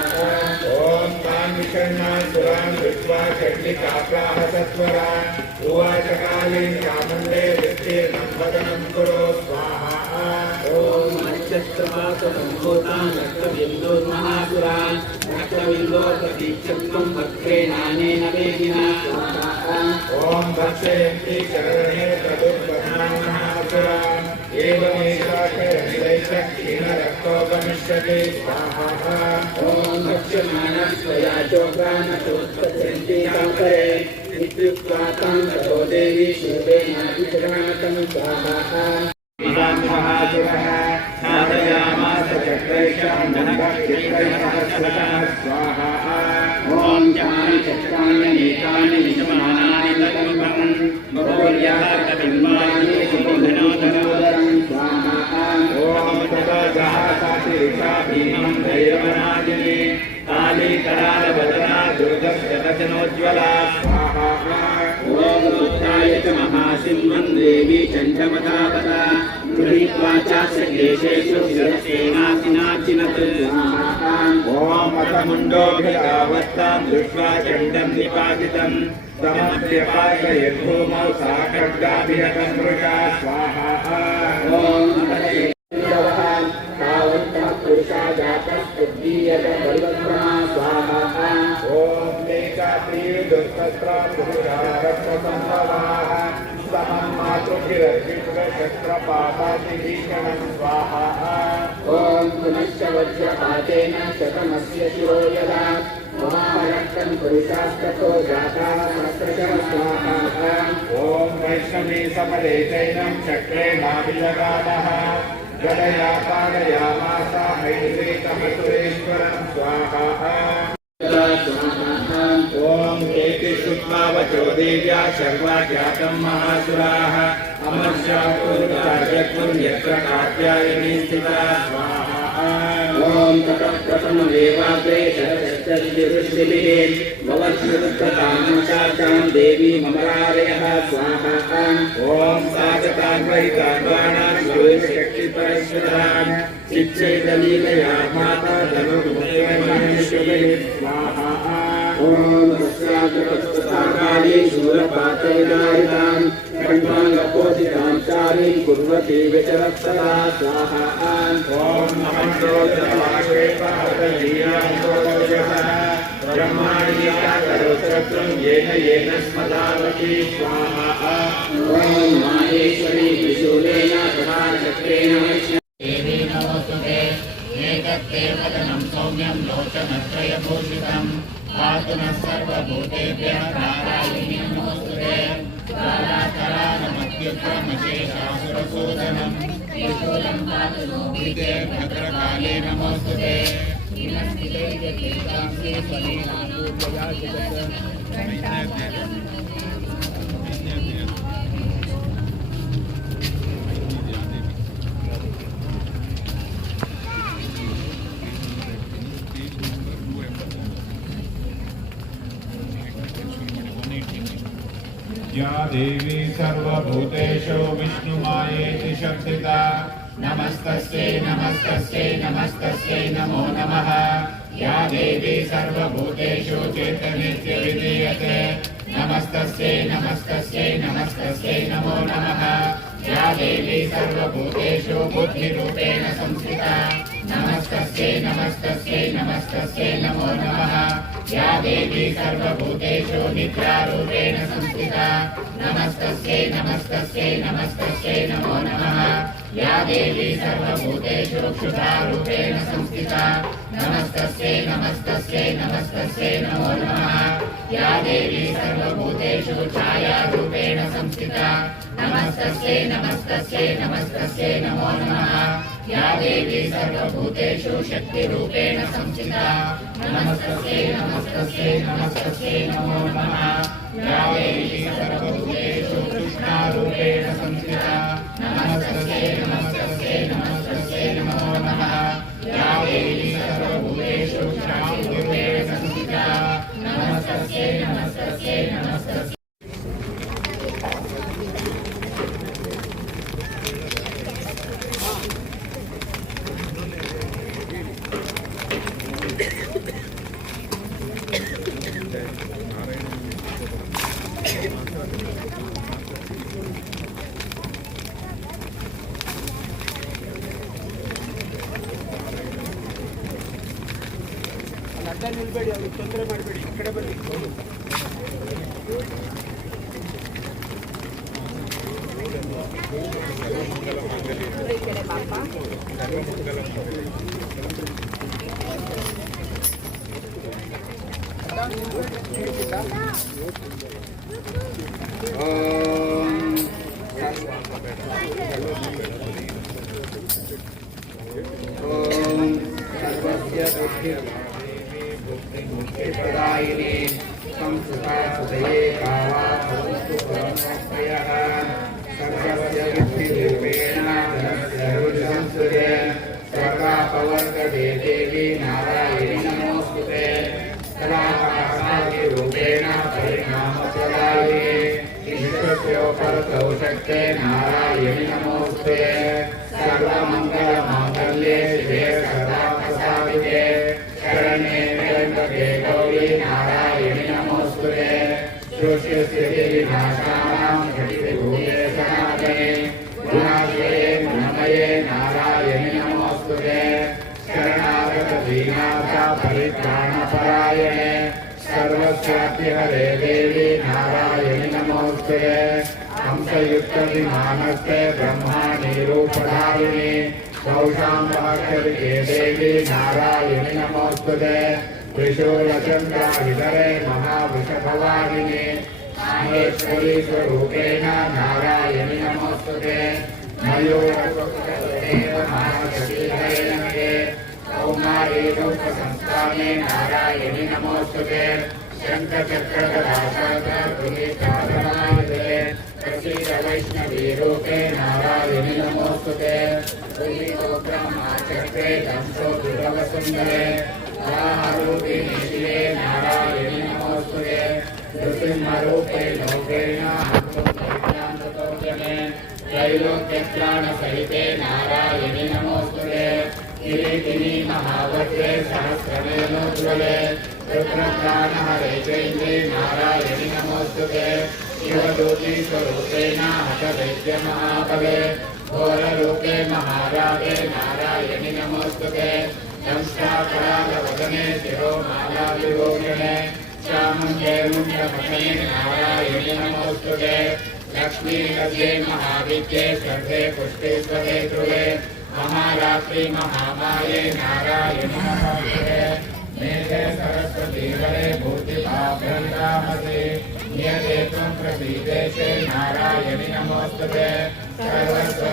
ओम तान् विषण्णान् सुरान् दृष्ट्वा चण्डिकाप्राह सत्वरा उवाच कालीं चामुण्डे विस्तीर्णं वदनं कुरु स्वाहा। ओम नक्षत्रपातसम्भूतान् रक्तबिन्दोर्महासुरान् रक्तबिन्दोर्प्रतीक्षत्वं वक्रेणानेन वेदिना ओम भक्षयन्ति चरणे तदुत्पन्नान् एवमेषा शरणैषः क्षीणरक्तो गमिष्यति स्वाहा। ओम भक्ष्यमाणः स्वया चोग्रानतोत्पद्यन्ति काकरे इत्युक्त्वा तां ततो देवी शूलेनाभिषणातं स्वाहा। महासुरः साधयामास चक्रैषां दण्डक्षेत्रसहस्रतः स्वाहा। ओम जानि चक्राण्यनेकानि विषमानानि तद्विभं बहुर्याः कबिम्बानि सुबोधनोदरं स्वाहा। ओम ततो जहासातिरिषा भीमं धैर्यवनादिनी काली करालवदना दुर्गशतजनोज्ज्वला स्वाहा। ओम रुद्राय च महासिंहं देवी चण्डमदावदा गृहीत्वा चास्य देशेषु शिरसेनासिनाचिनत् स्वाहा। ओम अथमुण्डोऽभिरावत्तां दृष्ट्वा चण्डं निपातितं समभ्यपातयद्भूमौ सा खड्गाभिहतं मृगा स्वाहा। ओम तावन्तः पुरुषा जातस्तद्दीयत बलिवक्रमा स्वाहा। ओम नेकात्रीर्दुस्तत्रा पुरुषा रक्तसम्भवाः समं मातृभिरर्पितशस्त्रपातातिभीषणं स्वाहा। ओम पुनश्च वज्रपातेन शतमस्य शिरो यदा महारक्तं पुरुषास्ततो जाताः सहस्रशः स्वाहा। ओम वैष्णवी समरे चैनं चक्रेणाभिजगामः गदया पालयामास हैन्द्रीकमसुरेश्वरं स्वाहा। ओम एति श्रुत्वा वचो देव्या सर्वा जातं महासुराः अमर्षाकुर्यत्र कात्यायनी स्थिता स्वाहा। ओम ततः प्रथममेवाग्रे शरदृष्टिभिः भवद्युक्तकामशाचां देवी ममरालयः स्वाहा। ओम सागताग्रहितान् शक्तिपरश्वरान् चिच्छैदलीलया माता धनुर्मुखेन स्वाहा। ओम तस्याग्रस्तकाली शूलपातविदारितां खण्डाङ्गपोषितां चारीं कुर्वती विचरत्सदा स्वाहा। ओम ब्रह्माण्या करोत्रं येन येन स्मदावती स्वाहा। ओम माहेश्वरी त्रिशूलेन तथा चक्रेण देवी नमोस्तुते एतत्ते वदनं सौम्यं लोचनत्रयभूषितं पातु नः सर्वभूतेभ्यः नारायणी नमोस्तुते कालाकरानमत्युत्तमशेषासुरसूदनं त्रिशूलं पातु नोभिते भद्रकाले नमोस्तुते। या देवी सर्वभूतेषु विष्णुमायेति शब्दिता नमस्तस्यै नमस्तस्यै नमस्तस्यै नमो नमः। या देवी सर्वभूतेषु चेतनेत्य विधीयते नमस्तस्यै नमस्तस्यै नमस्तस्यै नमो नमः। या देवी सर्वभूतेषु बुद्धिरूपेण संस्थिता नमस्तस्यै नमस्तस्यै नमस्तस्यै नमो नमः। या देवी सर्वभूतेषु निद्रारूपेण संस्थिता नमस्तस्यै नमस्तस्यै नमस्तस्यै नमो नमः। या देवी सर्वभूतेषु क्षुधारूपेण संस्थिता नमस्तस्यै नमस्तस्यै नमस्तस्यै नमो नमः। या देवी सर्वभूतेषु छायारूपेण संस्थिता नमस्तस्यै नमस्तस्यै नमस्तस्यै नमो नमः। या देवी सर्वभूतेषु शक्तिरूपेण संस्थिता नमस्तस्यै नमस्तस्यै नमस्तस्यै नमो नमः। या देवी सर्वभूतेषु कृष्णारूपेण संस्थिता नमस्तस्यै नमस्तस्यै नमस्तस्यै नमो नमः। या देवी सर्वभूतेषु श्यामरूपेण संस्थिता नमस्तस्यै नमस्तस्यै नमस्तस्यै। ಅಡ್ಡ ನಿಲ್ಬೇಡಿ, ಅವ್ರಿಗೆ ತೊಂದರೆ ಮಾಡಬೇಡಿ, ಈ ಕಡೆ ಬನ್ನಿ. मुक्तिप्रदायिने संस्कृतासुदये भावा भवन्तु परमोक्षयः सर्वस्य युक्तिरूपेण धनस्य रुजसंस्कृते सर्वापवर्गदे देवी नारायणि नमोऽस्तुते कलाकाशादिरूपेण परिणामप्रदायिने विश्वस्योपरतौ शक्ते नारायणि नमोऽस्तुते सर्वमङ्गलमाङ्गल्ये शिवे सर्वार्थसाधिके शरण्ये त्र्यम्बके गौरी नारायणि नमोऽस्तुते सृष्टिस्थितिविनाशानां घटितभूते सनातने गुणाश्रये गुणमये नारायणि नमोऽस्तुते शरणागतदीनाथ परित्राणपरायणे सर्वस्याप्यहरे देवी नारायणि नमोऽस्तुते हंसयुक्तविमानस्ते ब्रह्माणि रूपधारिणि कौशाम्बाक्षरिके देवी नारायणि नमोऽस्तुते त्रिशूलचन्द्राहिधरे महावृषभवाहिनि माहेश्वरी स्वरूपेण नारायणि नमोऽस्तुते मयूरस्वदेव महाशक्तिधरे नमः कौमारी रूपसंस्थाने नारायणि नमोऽस्तुते शङ्खचक्रगदाशङ्खपुलिकाधरायुधे प्रसीद वैष्णवी रूपे नारायणि नमोऽस्तुते ब्रह्माचक्रे दंशोद्भवसुन्दरे वाहरूपिणि शिवे नारायणि नमोऽस्तुते नृसिंहरूपे लोकेन हन्तुर्जने त्रैलोक्यत्राणसहिते नारायणि नमोऽस्तुते किरीटिनि महावज्रे सहस्रमेनोज्ज्वले रुद्रप्राणहरे चैन्द्रे नारायणि नमोऽस्तुते शिवदूती स्वरूपेण हतदैत्यमहाबले घोररूपे महारागे नारायणि नमोऽस्तुते दंष्टाकरालवदने शिरोमालाविभूषणे चामुण्डे मुण्डमथने नारायणि नमोऽस्तुते लक्ष्मीलब्धे महाविद्ये सर्वे पुष्पेश्वरे ध्रुवे महारात्रि महामाये नारायणि नमोऽस्तुते मेघे सरस्वती वरे भूतिभाभ्यन्तामसे नियते त्वं प्रसीदेशे नारायणि नमोऽस्तुते सर्वस्व